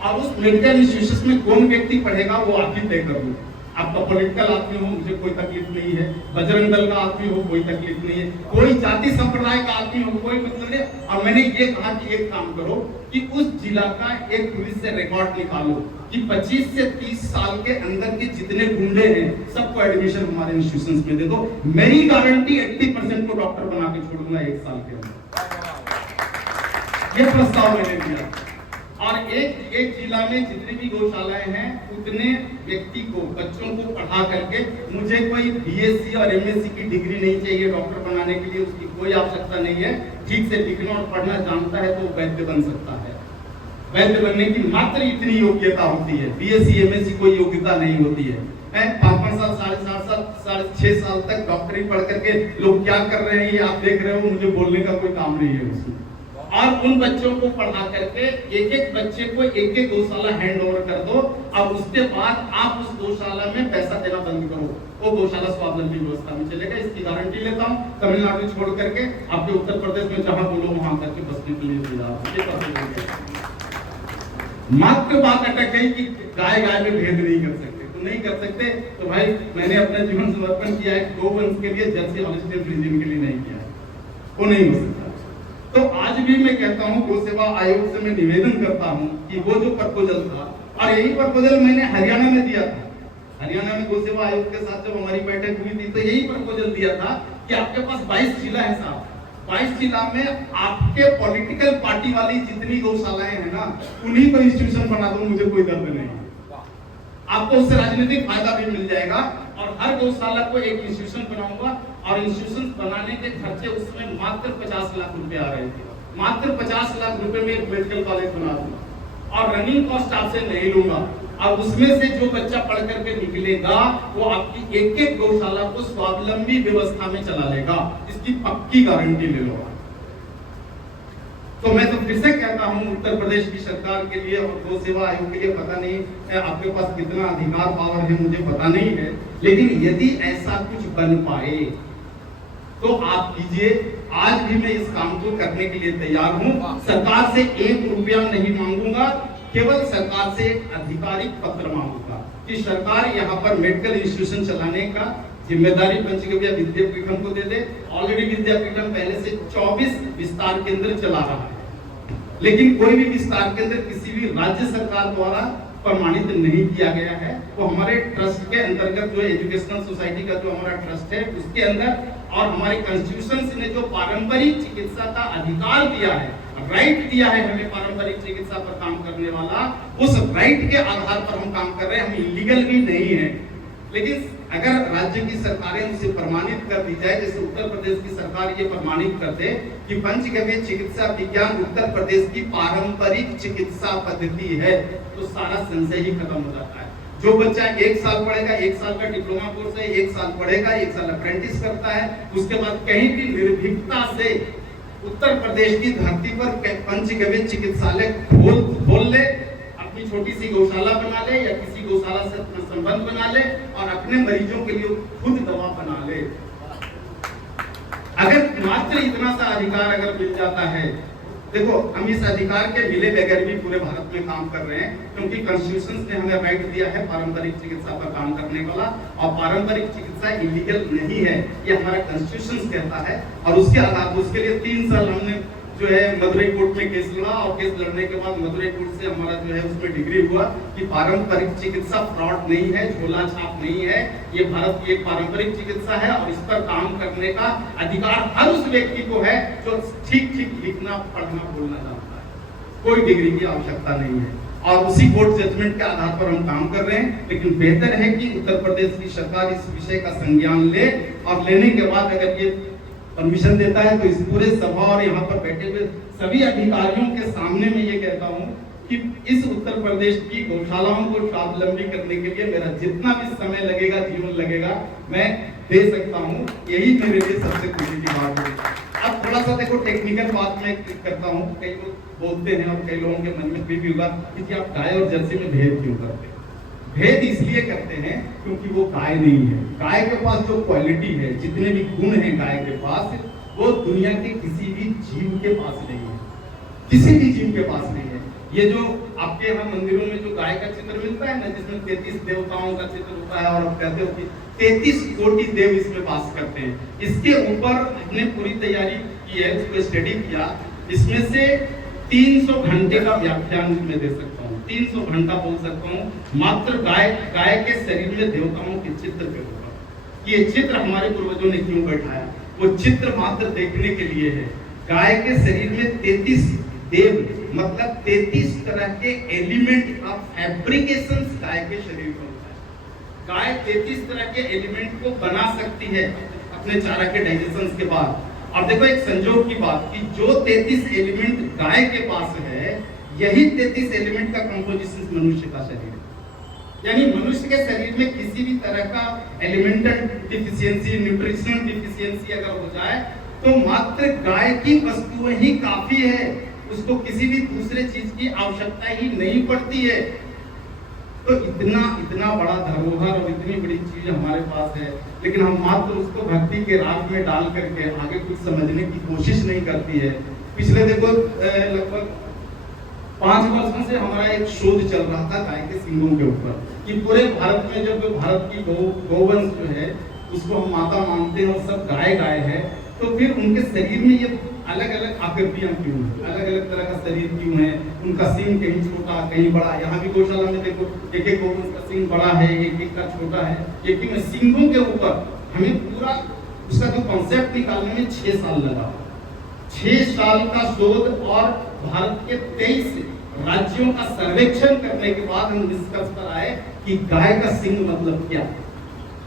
और उस मेडिकल इंस्टीट्यूशन में कौन व्यक्ति पढ़ेगा वो आप ही तय कर लो। आपका पॉलिटिकल आदमी हो, मुझे कोई तकलीफ नहीं है, बजरंग दल का आदमी हो, कोई तकलीफ नहीं है, कोई जाति संप्रदाय का आदमी हो, कोई मतलब नहीं। और मैंने ये कहा कि एक काम करो कि उस जिला का एक पुलिस से रिकॉर्ड निकालो कि 25 से 30 साल के अंदर के जितने गुंडे हैं सबको एडमिशन हमारे इंस्टीट्यूशंस में दे दो। मेरी गारंटी 80% को डॉक्टर बना के छोड़ दूंगा 1 साल के अंदर। ये प्रस्ताव मैंने दिया। और एक जिला में जितनी भी गौशालाएं हैं उतने व्यक्ति को, बच्चों को पढ़ा करके, मुझे कोई बीएससी और एमएससी की डिग्री नहीं चाहिए डॉक्टर बनाने के लिए, उसकी कोई आवश्यकता नहीं है। ठीक से लिखना और पढ़ना जानता है तो वैद्य बन सकता है। वैद्य बनने की मात्र इतनी योग्यता होती है, बीएससी एमएससी कोई योग्यता नहीं होती है। 5-5 साल, 7.5 साल, 6.5 साल तक डॉक्टरी पढ़ करके लोग क्या कर रहे हैं ये आप देख रहे हो, मुझे बोलने का कोई काम नहीं है उसमें। और उन बच्चों को पढ़ा करके एक बच्चे को एक गौशाला हैंड ओवर कर दो। अब उसके बाद आप उस गौशाला में पैसा देना बंद करो, वो गौशाला स्वावलंबी व्यवस्था में चलेगा। इसकी गारंटी लेता हूँ। तमिलनाडु छोड़ करके आपके उत्तर प्रदेश में जहां बोलो वहां करके बसने के लिए मात्र बात अटक गई कि गाय में भेद नहीं कर सकते, तो नहीं कर सकते तो भाई मैंने अपना जीवन समर्पण किया है गोवंश के लिए, जर्सी हॉलिस्टीन फ्रीजियन के लिए नहीं किया है, वो नहीं हो सकता। तो आज भी मैं कहता हूं, गौ सेवा आयोग से मैं निवेदन करता हूं कि वो जो प्रपोजल था, और यही प्रपोजल मैंने हरियाणा में दिया था। हरियाणा में गौ सेवा आयोग के साथ जब हमारी बैठक हुई थी तो यही प्रपोजल दिया था कि आपके पास 22 जिला है साहब, 22 जिला में आपके पॉलिटिकल पार्टी वाली जितनी गौशालाएं हैं ना उन्हीं को इंस्टीट्यूशन बना दो, मुझे कोई दर्द नहीं। आपको उससे राजनीतिक फायदा भी मिल जाएगा। और हर गौशाला को एक इंस्टीट्यूशन बनाऊंगा, और इंस्टीट्यूशन बनाने के खर्चे उसमें मात्र 50 लाख रुपए आ रहे थे। मात्र 50 लाख रुपए में एक मेडिकल कॉलेज बना दूंगा और रनिंग कॉस्ट आपसे नहीं लूंगा। और उसमें से जो बच्चा पढ़ करके निकलेगा वो आपकी एक गौशाला को स्वावलंबी व्यवस्था में चला लेगा, इसकी पक्की गारंटी ले लो। तो मैं तो फिर से कहता हूं, उत्तर प्रदेश की सरकार के लिए और गौ सेवा आयोग के लिए, पता नहीं आपके पास कितना अधिकार पावर है मुझे पता नहीं है, लेकिन यदि ऐसा कुछ बन पाए तो आप कीजिए। आज भी मैं इस काम को करने के लिए तैयार हूं। सरकार से 1 रुपया नहीं मांगूंगा, केवल सरकार से एक आधिकारिक पत्र मांगूंगा कि सरकार यहाँ पर मेडिकल इंस्टीट्यूशन चलाने का जिम्मेदारी पंचगव्य विद्यापीठम को दे दे। ऑलरेडी विद्यापीठम पहले से 24 विस्तार केंद्र चला रहा है, लेकिन कोई भी विस्तार केंद्र किसी भी राज्य सरकार द्वारा प्रमाणित नहीं किया गया है। वो हमारे ट्रस्ट के अंतर्गत, जो एजुकेशनल सोसाइटी का जो हमारा ट्रस्ट है उसके अंदर, और हमारे कॉन्स्टिट्यूशन ने जो पारंपरिक चिकित्सा का अधिकार दिया है, राइट दिया है हमें पारंपरिक चिकित्सा पर काम करने वाला, उस राइट के आधार पर हम काम कर रहे हैं। हम इलीगल भी नहीं है, लेकिन अगर राज्य की सरकारें उसे प्रमाणित कर दी जाए, जैसे उत्तर प्रदेश की सरकार ये प्रमाणित कर दे कि पंचगव्य चिकित्सा विज्ञान उत्तर प्रदेश की पारंपरिक चिकित्सा पद्धति है, तो सारा संशय ही खत्म हो जाता है। जो बच्चा 1 साल पढ़ेगा, 1 साल का डिप्लोमा कोर्स है, 1 साल पढ़ेगा, 1 साल अप्रेंटिस करता है, उसके बाद कहीं भी निर्भीकता से उत्तर प्रदेश की धरती पर पंचगव्य चिकित्सालय खोल ले, अपनी छोटी सी गौशाला बना ले या किसी गौशाला से अपना संबंध बना ले और अपने मरीजों के लिए खुद दवा बना ले। अगर मात्र इतना सा अधिकार अगर मिल जाता है, देखो हम इस अधिकार के मिले बगैर भी पूरे भारत में काम कर रहे हैं, क्योंकि कॉन्स्टिट्यूशन ने हमें राइट दिया है पारंपरिक चिकित्सा पर काम करने वाला, और पारंपरिक चिकित्सा इलीगल नहीं है, ये हमारा कॉन्स्टिट्यूशन कहता है। और उसके आधार उसके लिए 3 साल हमने जो है मदुरई कोर्ट में केस लड़ा, और केस लड़ने के बाद मदुरई कोर्ट से हमारा जो है उसमें डिग्री हुआ कि पारंपरिक चिकित्सा फ्रॉड नहीं है, झोला छाप नहीं है, ये भारत की एक पारंपरिक चिकित्सा है और इस पर काम करने का अधिकार हर उस व्यक्ति को है जो ठीक लिखना पढ़ना बोलना जानता है। कोई डिग्री की आवश्यकता नहीं है, और उसी कोर्ट जजमेंट के आधार पर हम काम कर रहे हैं। लेकिन बेहतर है कि उत्तर प्रदेश की सरकार इस विषय का संज्ञान ले, और लेने के बाद अगर ये परमिशन देता है तो इस पूरे सभा और यहाँ पर बैठे हुए सभी अधिकारियों के सामने मैं ये कहता हूँ कि इस उत्तर प्रदेश की गौशालाओं को स्वावलंबी करने के लिए मेरा जितना भी समय लगेगा, जीवन लगेगा, मैं दे सकता हूँ। यही मेरे लिए सबसे खुशी की बात है। अब थोड़ा सा देखो टेक्निकल बात मैं करता हूँ। कई लोग बोलते हैं और कई लोगों के मन में भी होगा कि आप गाय और जर्सी में भेद क्यों करते हैं? भेद इसलिए करते हैं क्योंकि वो गाय नहीं है। गाय के पास जो क्वालिटी है, जितने भी गुण हैं गाय के पास, वो दुनिया के किसी भी जीव के पास नहीं है, किसी भी जीव के पास नहीं है। ये जो आपके यहाँ मंदिरों में जो गाय का चित्र मिलता है ना, जिसमें 33 देवताओं का चित्र होता है और आप कहते हो कि 33 कोटि देव इसमें वास करते हैं, इसके ऊपर हमने पूरी तैयारी की है, इसको स्टडी किया। इसमें से 300 घंटे का व्याख्यान मैं दे सकता हूँ, 300 घंटा बोल सकता हूँ मात्र गाय के शरीर में देवताओं के चित्र के ऊपर। ये चित्र हमारे पूर्वजों ने क्यों बैठाया, वो चित्र मात्र देखने के लिए है। गाय के शरीर में 33 देव मतलब 33 तरह के एलिमेंट का फैब्रिकेशन गाय के शरीर में होता है। गाय 33 तरह के एलिमेंट को बना सकती है अपने चारा के डाइजेशन के बाद। और देखो एक संजोग की बात कि जो 33 एलिमेंट गाय के पास है, यही 33 एलिमेंट का कंपोजिशन मनुष्य का शरीर है। यानी मनुष्य के शरीर में किसी भी तरह का एलिमेंटल डिफिशियंसी, न्यूट्रिशनल डिफिशियंसी अगर हो जाए तो मात्र गाय की वस्तुएं ही काफी है, उसको किसी भी दूसरे चीज की आवश्यकता ही नहीं पड़ती है। तो इतना बड़ा धरोहर और इतनी बड़ी चीज हमारे पास है, लेकिन हम मात्र उसको भक्ति के राग में डाल करके आगे कुछ समझने की कोशिश नहीं करती है। पिछले देखो लगभग 5 वर्षों से हमारा एक शोध चल रहा था गाय के सींगों के ऊपर, कि पूरे भारत में जब भारत की गौवंश जो है उसको हम माता मानते हैं और सब गाय है, तो फिर उनके शरीर में ये अलग अलग आकृतियां क्यों हैं, अलग अलग तरह का शरीर क्यों है, उनका सींग कहीं छोटा कहीं बड़ा। यहाँ भी गौशाला में देखो एक गौवंश का सींग बड़ा है, एक का छोटा है, लेकिन सींगों के ऊपर हमें पूरा उसका जो कॉन्सेप्ट निकालने में 6 साल लगा। 6 साल का शोध और भारत के 23 राज्यों का सर्वेक्षण करने के बाद हम निष्कर्ष पर आए कि गाय का सींग मतलब क्या।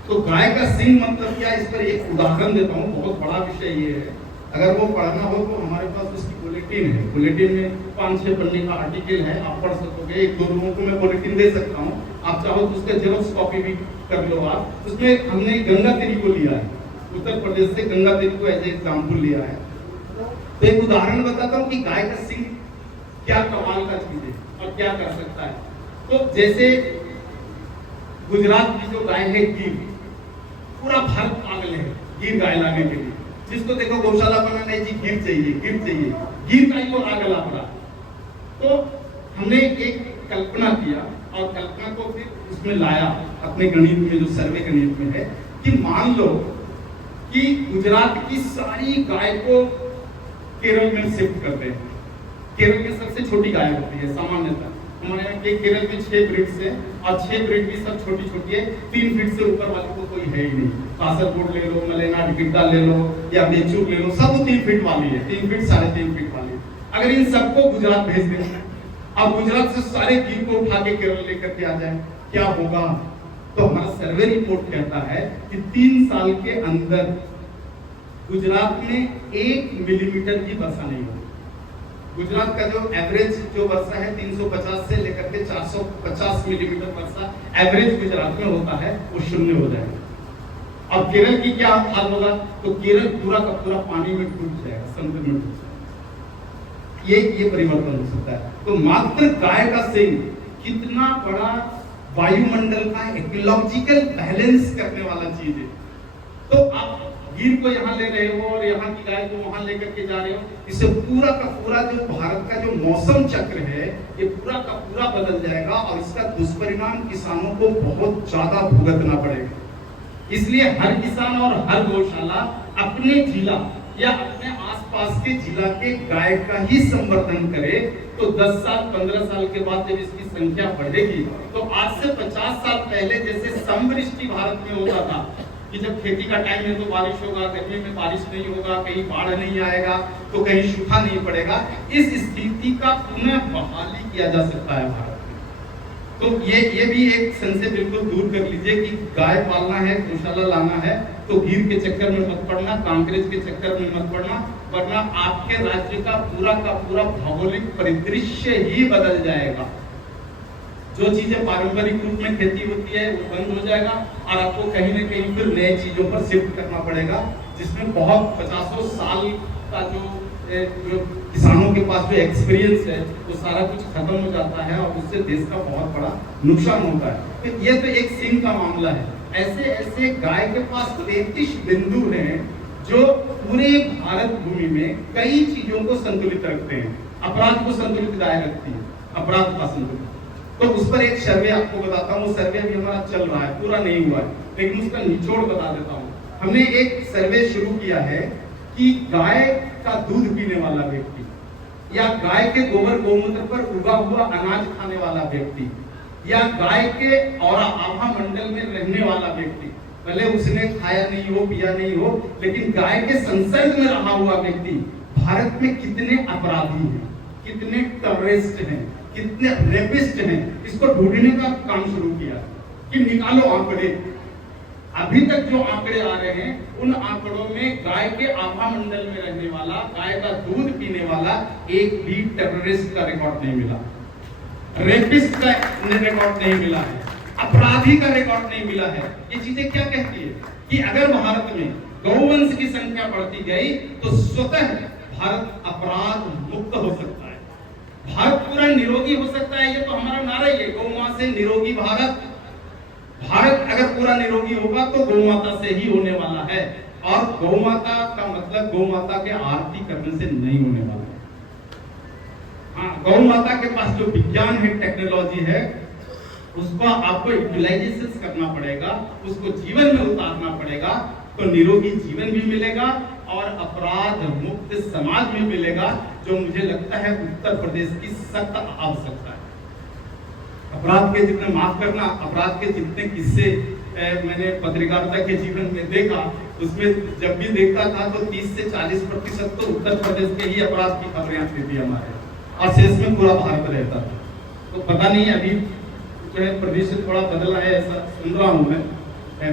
तो गाय का सींग मतलब क्या, इस पर एक उदाहरण देता हूँ। बहुत बड़ा विषय ये है, अगर वो पढ़ना हो तो हमारे पास उसकी बुलेटिन है। बुलेटिन में 5-6 पन्ने का आर्टिकल है, आप पढ़ सकोगे। 1-2 लोगों को मैं बुलेटिन दे सकता हूँ, आप चाहो तो उसका जेरोक्स कॉपी भी कर लो आप। उसमें हमने गंगा तेरी को लिया है, उत्तर प्रदेश से गंगा तेरी को एज एग्जाम्पल लिया है। तो एक उदाहरण बताता हूँ कि गाय का सींग क्या कमाल का चीज है और क्या कर सकता है। तो जैसे गुजरात की जो गाय है गिर, पूरा भारत पागल है गिर गाय लाने के लिए। जिसको देखो गौशाला पर नहीं जी गिर चाहिए, गिर का ही वो राग ला पड़ा। तो हमने एक कल्पना किया और कल्पना को फिर उसमें लाया अपने गणित में, जो सर्वे गणित में है, कि मान लो कि गुजरात की सारी गाय को केरल में शिफ्ट करते हैं। केरल में सबसे छोटी गाय होती है सामान्यतः, हमारे यहाँ के केरल में 6 ब्रीड्स हैं और 6 ब्रीड भी सब छोटी छोटी है, 3 फीट से ऊपर वाली को कोई है ही नहीं। कासरगोड ले लो, मलेना डिकिट्टा ले लो या बेचूर ले लो, सब 3 फीट वाली है, 3 फीट 3.5 फीट वाली। अगर इन सबको गुजरात भेज दें, अब गुजरात से सारे गिर को उठा के केरल लेकर के आ जाए, क्या होगा? तो हमारा सर्वे रिपोर्ट कहता है कि 3 साल के अंदर गुजरात में 1 मिलीमीटर की वर्षा नहीं होगी। गुजरात का जो एवरेज जो वर्षा है 350 से लेकर के 450 मिलीमीटर वर्षा एवरेज गुजरात में होता है, वो शून्य हो जाएगा। अब केरल की क्या हाल होगा? तो केरल पूरा का पूरा पानी में डूब जाएगा, समुद्र में डूब जाएगा। ये परिवर्तन हो सकता है। तो मात्र गाय का सींग कितना बड़ा वायुमंडल का इकोलॉजिकल बैलेंस करने वाला चीज है। तो आप गिर को यहाँ ले रहे हो और यहाँ की गाय को वहां लेकर के जा रहे हो, इससे पूरा का पूरा जो भारत का जो मौसम चक्र है ये पूरा का पूरा बदल जाएगा और इसका दुष्परिणाम किसानों को बहुत ज्यादा भुगतना पड़ेगा। इसलिए हर किसान और हर गौशाला अपने जिला या अपने आसपास के जिला के गाय का ही संवर्धन करे। तो 10 साल 15 साल के बाद जब इसकी संख्या बढ़ेगी, तो आज से 50 साल पहले जैसे समवृष्टि भारत में होता था कि जब खेती का टाइम है तो बारिश होगा, गर्मी में बारिश नहीं होगा, कहीं बाढ़ नहीं आएगा, तो कहीं सूखा नहीं पड़ेगा, इस स्थिति का पुनः बहाली किया जा सकता है भारत में। तो ये भी एक संशय बिल्कुल दूर कर लीजिए कि गाय पालना है, गौशाला लाना है तो गिर के चक्कर में मत पड़ना, कांग्रेस के चक्कर में मत पड़ना, वरना आपके राज्य का पूरा भौगोलिक परिदृश्य ही बदल जाएगा। जो चीजें पारंपरिक रूप में खेती होती है वो बंद हो जाएगा और आपको कहीं ना कहीं फिर नए चीजों पर शिफ्ट करना पड़ेगा, जिसमें बहुत 50 साल का जो किसानों के पास जो एक्सपीरियंस है वो सारा कुछ खत्म हो जाता है और उससे देश का बहुत बड़ा नुकसान होता है। तो ये तो एक सींग का मामला है। ऐसे ऐसे गाय के पास 33 बिंदु हैं जो पूरे भारत भूमि में कई चीजों को संतुलित रखते हैं। अपराध को संतुलित गाय रखती है, अपराध का संतुलन। तो उस पर एक सर्वे आपको बताता हूँ, सर्वे भी हमारा चल रहा है, पूरा नहीं हुआ है, लेकिन उसका निचोड़ बता देता हूँ। हमने एक सर्वे शुरू किया है कि गाय का दूध पीने वाला व्यक्ति या गाय के गोबर गोमूत्र पर उगा हुआ अनाज खाने वाला व्यक्ति या गाय के और आभा मंडल में रहने वाला व्यक्ति, भले उसने खाया नहीं हो, पिया नहीं हो, लेकिन गाय के संसर्ग में रहा हुआ व्यक्ति भारत में कितने अपराधी हैं, कितने टेररिस्ट हैं, कितने रेपिस्ट हैं, इसको ढूंढने का काम शुरू किया कि निकालो आंकड़े। अभी तक जो आंकड़े आ रहे हैं उन आंकड़ों में गाय के आभा मंडल में रहने वाला, गाय का दूध पीने वाला एक भी टेररिस्ट का रिकॉर्ड नहीं मिला, रेपिस्ट का रिकॉर्ड नहीं मिला है, अपराधी का रिकॉर्ड नहीं मिला है। ये चीजें क्या कहती है कि अगर भारत में गौवंश की संख्या बढ़ती गई तो स्वतः भारत अपराध मुक्त हो सकता है, भारत पूरा निरोगी हो सकता है। ये तो हमारा नारा ही है, गौ मां से निरोगी भारत। भारत अगर पूरा निरोगी होगा तो गौ माता से ही होने वाला है, और गौ माता का मतलब गौ माता के आरती करने से नहीं होने वाला है। हाँ, गौ माता के पास जो विज्ञान है, टेक्नोलॉजी है, उसको आपको यूटिलाइजेशन करना पड़ेगा, उसको जीवन में उतारना पड़ेगा, तो निरोगी जीवन भी मिलेगा और अपराध मुक्त समाज भी मिलेगा, जो मुझे लगता है उत्तर प्रदेश की सख्त आवश्यकता है। अपराध के जितने, माफ करना, अपराध के जितने किस्से मैंने पत्रकारिता के जीवन में देखा, उसमें जब भी देखता था तो 30 से 40% तो उत्तर प्रदेश के ही अपराध की खबरें आती थी हमारे, और शेष में पूरा भारत रहता था। तो पता नहीं अभी जो है प्रदेश थोड़ा बदला है, ऐसा सुन रहा हूँ मैं,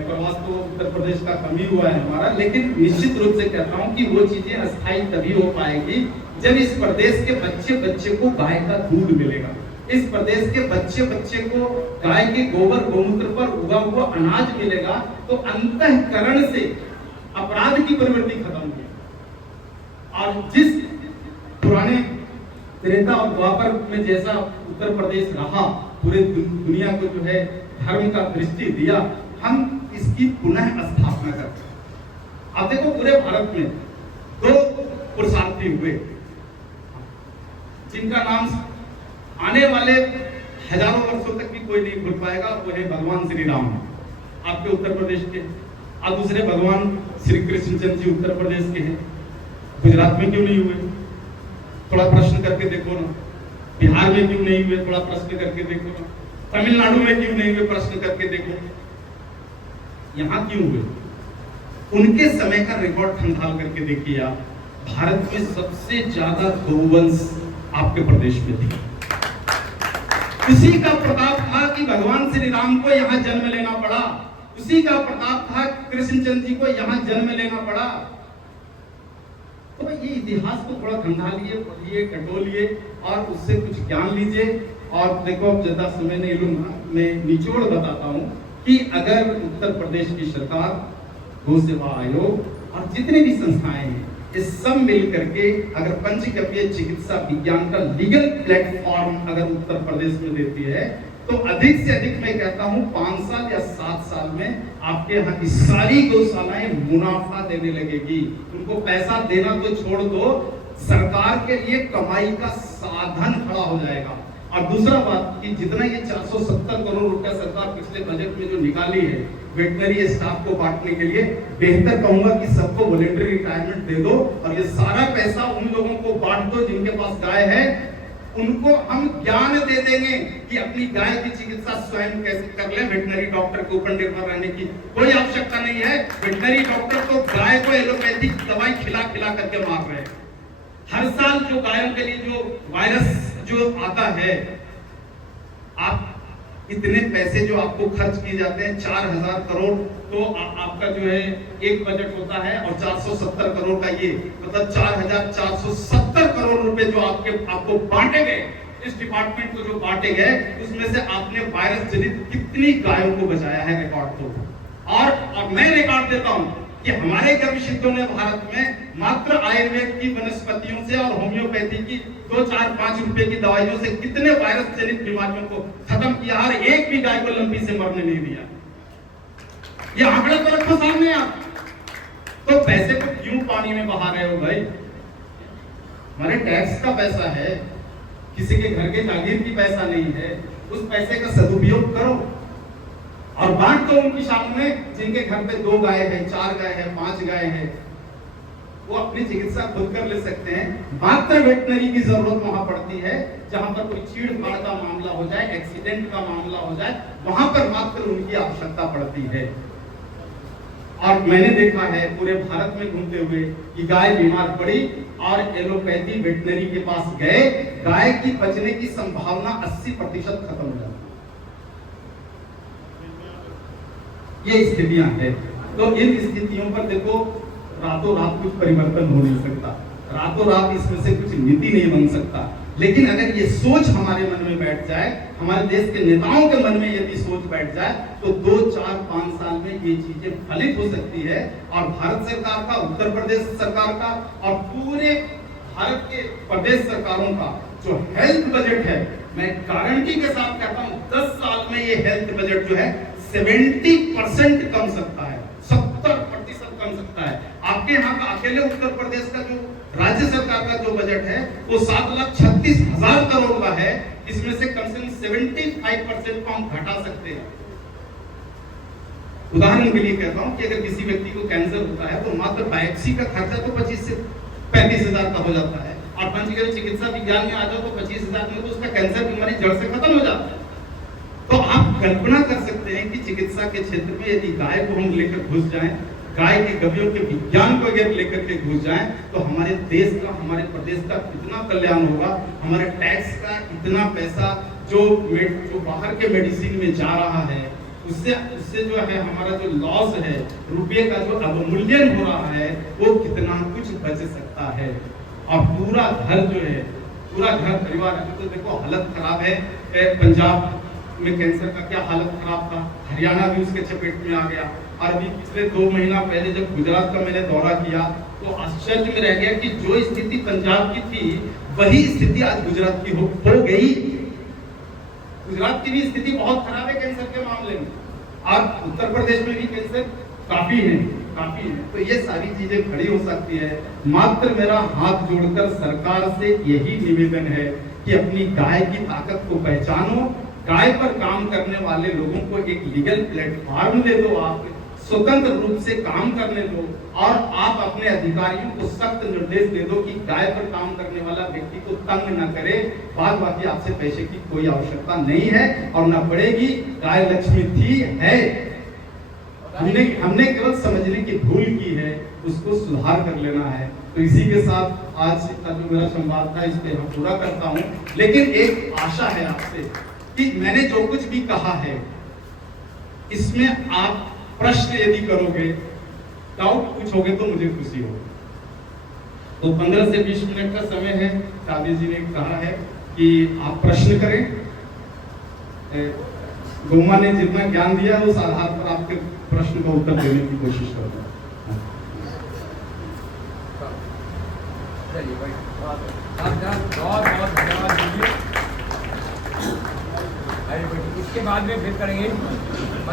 प्रवास तो उत्तर प्रदेश का कम ही हुआ है हमारा, लेकिन निश्चित रूप से कहता हूँ कि वो चीजें अस्थायी तभी हो पाएगी जब इस प्रदेश के बच्चे को गाय का दूध मिलेगा, इस प्रदेश के बच्चे को गाय के गोबर गोमूत्र पर उगा हुआ अनाज मिलेगा, तो अंतःकरण से अपराध की प्रवृत्ति खत्म होगी। और जिस पुराने त्रेता और द्वापर में जैसा उत्तर प्रदेश रहा, पूरे दुनिया को जो है धर्म का दृष्टि दिया, हम इसकी पुनः स्थापना करते हैं। आप देखो पूरे भारत में 2 पुरुषार्थी हुए जिनका नाम आने वाले हजारों वर्षों तक भी कोई नहीं भूल पाएगा, वो है भगवान श्री राम आपके उत्तर प्रदेश के, और दूसरे भगवान श्री कृष्णचंद्र जी उत्तर प्रदेश के हैं। गुजरात में क्यों नहीं हुए, थोड़ा प्रश्न करके देखो ना। बिहार में क्यों नहीं हुए, थोड़ा प्रश्न करके देखो ना। तमिलनाडु में क्यों नहीं हुए, प्रश्न करके देखो। यहाँ क्यों हुए, उनके समय का रिकॉर्ड खंगाल करके देखिए आप। भारत में सबसे ज्यादा गौवंश आपके प्रदेश में थी। उसी का प्रताप था कि भगवान श्री राम को यहाँ जन्म लेना पड़ा, उसी का प्रताप था कृष्णचंद्र जी को यहाँ जन्म लेना पड़ा। तो ये इतिहास को थोड़ा खंगालिए, पढ़िए, टटोलिए और उससे कुछ ज्ञान लीजिए। और देखो, अब ज्यादा समय नहीं लूंगा, मैं निचोड़ बताता हूँ कि अगर उत्तर प्रदेश की सरकार, गौ सेवा आयोग और जितने भी संस्थाएं हैं, ये सब मिल करके अगर पंचकव्य चिकित्सा विज्ञान का लीगल प्लेटफॉर्म अगर उत्तर प्रदेश में देती है, तो अधिक से अधिक मैं कहता हूं 5 साल या 7 साल में आपके यहाँ की सारी गौशालाएं मुनाफा देने लगेगी। उनको पैसा देना तो छोड़ दो, सरकार के लिए कमाई का साधन खड़ा हो जाएगा। और दूसरा बात कि जितना ये 470 करोड़ रुपया सरकार पिछले बजट में जो निकाली है वेटनरी स्टाफ को बांटने के लिए, बेहतर कहूंगा कि सबको वॉलंटरी रिटायरमेंट दे दो और ये सारा पैसा उन लोगों को बांट दो जिनके पास गाय है। उनको हम ज्ञान दे देंगे कि अपनी गाय की चिकित्सा स्वयं कैसे कर ले। वेटनरी डॉक्टर के ऊपर निर्भर रहने की कोई आवश्यकता नहीं है। वेटनरी डॉक्टर तो गाय को एलोपैथिक दवाई खिला खिला करके मार रहे हैं। हर साल जो गायों के लिए जो वायरस जो आता है, आप इतने पैसे जो आपको खर्च किए जाते हैं 4000 करोड़, तो आपका जो है एक बजट होता है और 470 करोड़ का ये मतलब 4470 करोड़ रुपए जो आपको बांटे गए, इस डिपार्टमेंट को जो बांटे गए, उसमें से आपने वायरस जनित कितनी गायों को बचाया है, रिकॉर्ड तो। और मैं रिकॉर्ड देता हूं कि हमारे गर्भशिद्धों ने भारत में मात्र आयुर्वेद की वनस्पतियों से और होम्योपैथी की 2, 4, 5 रुपए की दवाइयों से कितने वायरस जनित बीमारियों को खत्म किया, और एक भी गाय को लंपी से मरने नहीं दिया। ये आंकड़े तो रखो सामने आप। तो पैसे को क्यों पानी में बहा रहे हो भाई? हमारे टैक्स का पैसा है, किसी के घर के जागीर की पैसा नहीं है, उस पैसे का सदुपयोग करो और बांट दो उनकी शाम में, जिनके घर पे 2 गाय है, 4 गाय है, 5 गाय है, वो अपनी चिकित्सा खुद कर ले सकते हैं। मात्र वेटनरी की जरूरत वहां पड़ती है जहां पर कोई चीड़-फाड़ का मामला हो जाए, एक्सीडेंट का मामला हो जाए, वहां पर मात्र उनकी आवश्यकता पड़ती है। और मैंने देखा है पूरे भारत में घूमते हुए कि गाय बीमार पड़ी और एलोपैथी वेटनरी के पास गए, गाय की बचने की संभावना 80% खत्म हो जाती है। ये स्थितियां हैं। तो इन स्थितियों पर देखो, रातों रात कुछ परिवर्तन हो नहीं सकता, रातों रात इसमें से कुछ नीति नहीं बन सकता, लेकिन अगर ये सोच हमारे मन में बैठ जाए, हमारे देश के नेताओं के मन में यदि सोच बैठ जाए, तो 2, 4, 5 साल में ये चीजें फलित हो सकती है। और भारत सरकार का, उत्तर प्रदेश सरकार का और पूरे भारत के प्रदेश सरकारों का जो हेल्थ बजट है, मैं गारंटी के साथ कहता हूं 10 साल में ये हेल्थ बजट जो है 70% कम सकता है, 70% कम सकता है। आपके यहाँ का अकेले उत्तर प्रदेश का जो राज्य सरकार का जो बजट है वो 7,36,000 करोड़ का है, इसमें से कम से कम 75% को हम घटा सकते हैं। उदाहरण के लिए कहता हूं कि अगर किसी व्यक्ति को कैंसर होता है तो मात्र बायोप्सी का खर्चा तो 25 से 35,000 का हो जाता है, और पंचकर्म चिकित्सा विज्ञान में आ जाओ तो 25,000 में तो उसका कैंसर बीमारी जड़ से खत्म हो जाता है। तो आप कल्पना कर सकते हैं कि चिकित्सा के क्षेत्र में यदि गाय को हम लेकर घुस जाएं, गाय के गवियों के विज्ञान को अगर लेकर के घुस जाएं, तो हमारे देश का, हमारे प्रदेश का कितना कल्याण होगा। हमारे टैक्स का इतना पैसा जो बाहर के मेडिसिन में जा रहा है, उससे जो है हमारा जो लॉस है, रुपये का जो अवमूल्यन हो रहा है, वो कितना कुछ बच सकता है। और पूरा घर जो है, पूरा घर परिवार, तो देखो हालत खराब है। पंजाब में कैंसर का क्या हालत खराब था, हरियाणा भी उसके चपेट में आ गया। और अभी पिछले 2 महीना पहले जब गुजरात का मैंने दौरा किया तो आश्चर्य में रह गया कि जो स्थिति पंजाब की थी वही स्थिति आज गुजरात की हो गई। गुजरात की भी स्थिति बहुत खराब है कैंसर के मामले में, और उत्तर प्रदेश में भी कैंसर काफी है। तो ये सारी चीजें खड़ी हो सकती है। मात्र मेरा हाथ जोड़कर सरकार से यही निवेदन है कि अपनी गाय की ताकत को पहचानो, गाय पर काम करने वाले लोगों को एक लीगल प्लेटफॉर्म दे दो, आप स्वतंत्र रूप से काम करने दो, और आप अपने अधिकारियों को सख्त निर्देश दे दो कि गाय पर काम करने वाला व्यक्ति को तंग न करे। बाद बाकी आपसे पैसे की कोई आवश्यकता नहीं है और न पड़ेगी। गाय लक्ष्मी थी, है, हमने केवल समझने की भूल की है, उसको सुधार कर लेना है। तो इसी के साथ आज का जो मेरा संवाद था इस पे हम पूरा करता हूँ। लेकिन एक आशा है आपसे कि मैंने जो कुछ भी कहा है इसमें आप प्रश्न यदि करोगे, डाउट पूछोगे तो मुझे खुशी होगी। तो 15 से 20 मिनट का समय है। कादी जी ने कहा है कि आप प्रश्न करें। गोमा ने जितना ज्ञान दिया उस आधार पर आपके प्रश्न का उत्तर देने की कोशिश करूंगा। चलिए भाई, बहुत धन्यवाद दीजिए। इसके बाद में फिर करेंगे।